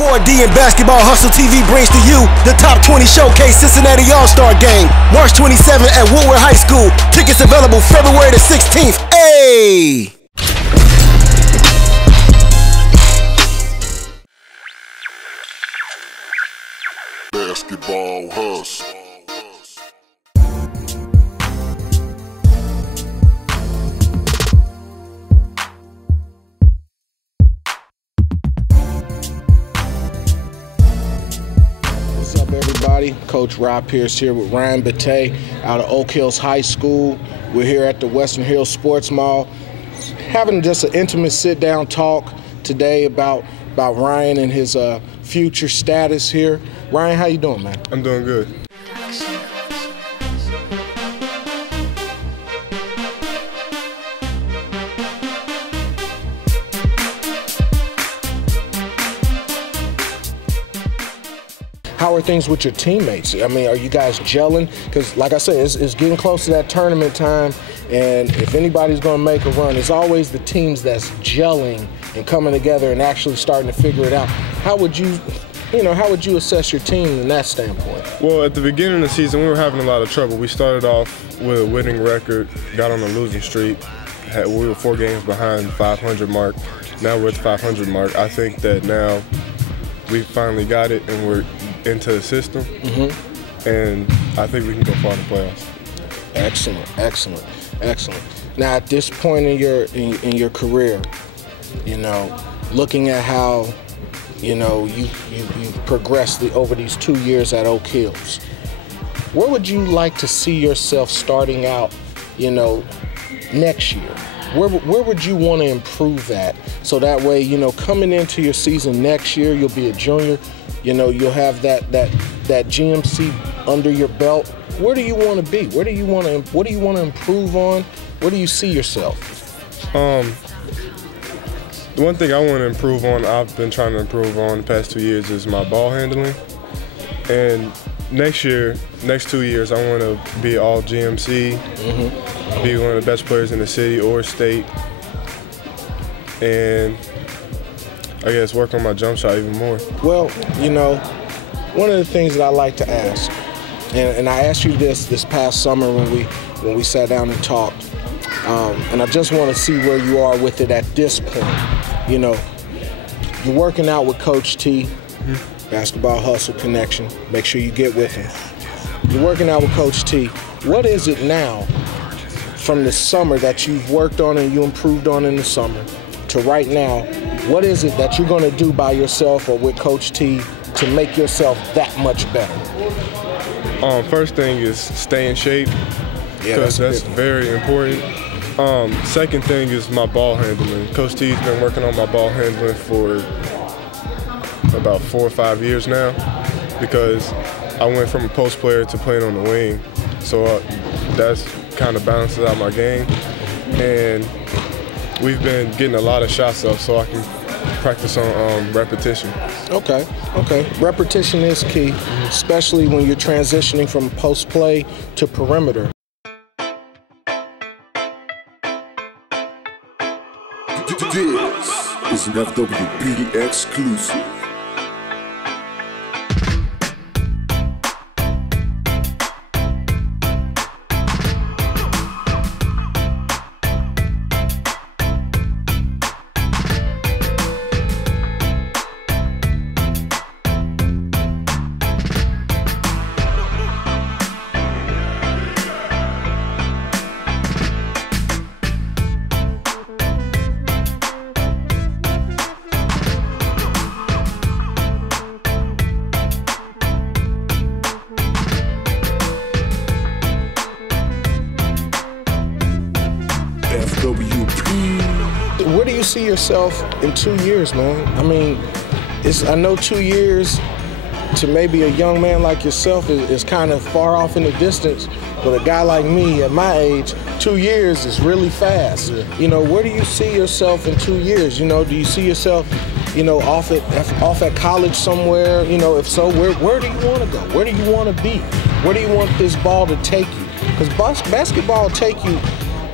4D and Basketball Hustle TV brings to you the Top 20 Showcase Cincinnati All-Star Game, March 27th at Woodward High School. Tickets available February the 16th. Hey! Basketball Hustle. What's up, everybody? Coach Rob Pierce here with Ryan Batte out of Oak Hills High School. We're here at the Western Hills Sports Mall having just an intimate sit-down talk today about Ryan and his future status here. Ryan, how you doing, man? I'm doing good. How are things with your teammates? I mean, are you guys gelling? Because, like I said, it's getting close to that tournament time, and if anybody's going to make a run, it's always the teams that's gelling and coming together and actually starting to figure it out. How would you assess your team in that standpoint? Well, at the beginning of the season, we were having a lot of trouble. We started off with a winning record, got on a losing streak. We were 4 games behind the 500 mark. Now we're at the 500 mark. I think that now we finally got it and we're into the system, and I think we can go far in the playoffs. Excellent, excellent, excellent. Now, at this point in your career, looking at how you've progressed over these 2 years at Oak Hills, where would you like to see yourself starting out, next year? Where would you want to improve at, so that way, coming into your season next year, you'll be a junior, you'll have that GMC under your belt. Where do you want to be? What do you want to improve on? Where do you see yourself? The one thing I want to improve on, I've been trying to improve on the past 2 years, is my ball handling. And next 2 years, I want to be all GMC, be one of the best players in the city or state, and I guess work on my jump shot even more. Well, one of the things that I like to ask, and I asked you this past summer when we sat down and talked, and I just want to see where you are with it at this point. You're working out with Coach T, Basketball Hustle Connection. Make sure you get with him. You're working out with Coach T. What is it now from the summer that you've worked on and you improved on in the summer to right now? What is it that you're going to do by yourself or with Coach T to make yourself that much better? First thing is stay in shape, because that's very important. Second thing is my ball handling. Coach T's been working on my ball handling for about 4 or 5 years now, because I went from a post player to playing on the wing. So that's kind of balances out my game. And we've been getting a lot of shots up so I can practice on repetition. Okay. Repetition is key, especially when you're transitioning from post play to perimeter. This is an FWB exclusive. Where do you see yourself in 2 years, man? I mean, I know 2 years to maybe a young man like yourself is kind of far off in the distance, but a guy like me at my age, 2 years is really fast. Where do you see yourself in 2 years? Do you see yourself, off at college somewhere? If so, where do you want to go? Where do you want to be? Where do you want this ball to take you? Because basketball will take you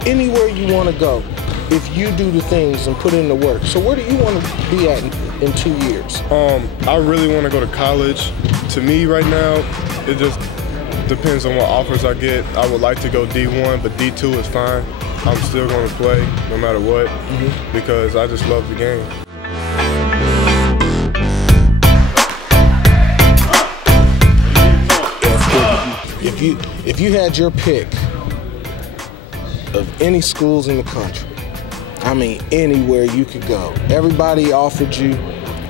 anywhere you want to go if you do the things and put in the work. So where do you want to be at in 2 years? I really want to go to college. To me right now, it just depends on what offers I get. I would like to go D1, but D2 is fine. I'm still going to play no matter what because I just love the game. If you had your pick of any schools in the country, I mean anywhere you could go, everybody offered you,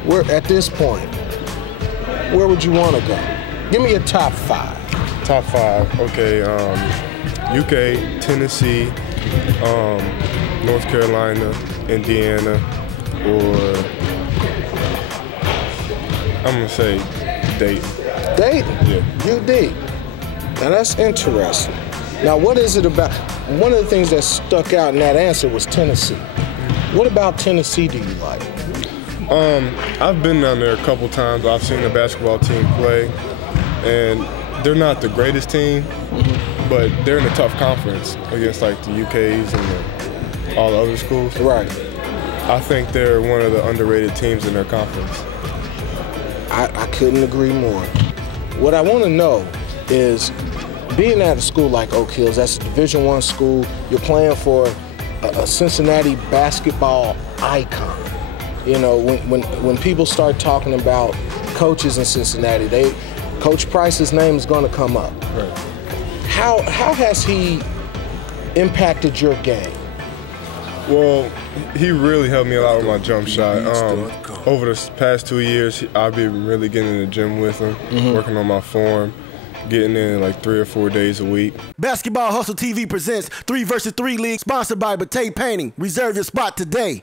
where at this point, where would you want to go? Give me your top 5. Top 5, okay. UK, Tennessee, North Carolina, Indiana, or I'm gonna say Dayton. Dayton? Yeah. UD. Now that's interesting. Now what is it about, one of the things that stuck out in that answer was Tennessee. What about Tennessee do you like? I've been down there a couple times. I've seen the basketball team play, and they're not the greatest team, but they're in a tough conference against like the UKs and all the other schools. Right. I think they're one of the underrated teams in their conference. I couldn't agree more. What I want to know is, being at a school like Oak Hills, that's a Division I school, you're playing for a Cincinnati basketball icon. You know, when people start talking about coaches in Cincinnati, Coach Price's name is going to come up. Right. How has he impacted your game? Well, he really helped me a lot with my jump shot. Over the past 2 years, I've been really getting in the gym with him, working on my form, getting in like 3 or 4 days a week. Basketball Hustle TV presents 3 vs. 3 League, sponsored by Batte Painting. Reserve your spot today.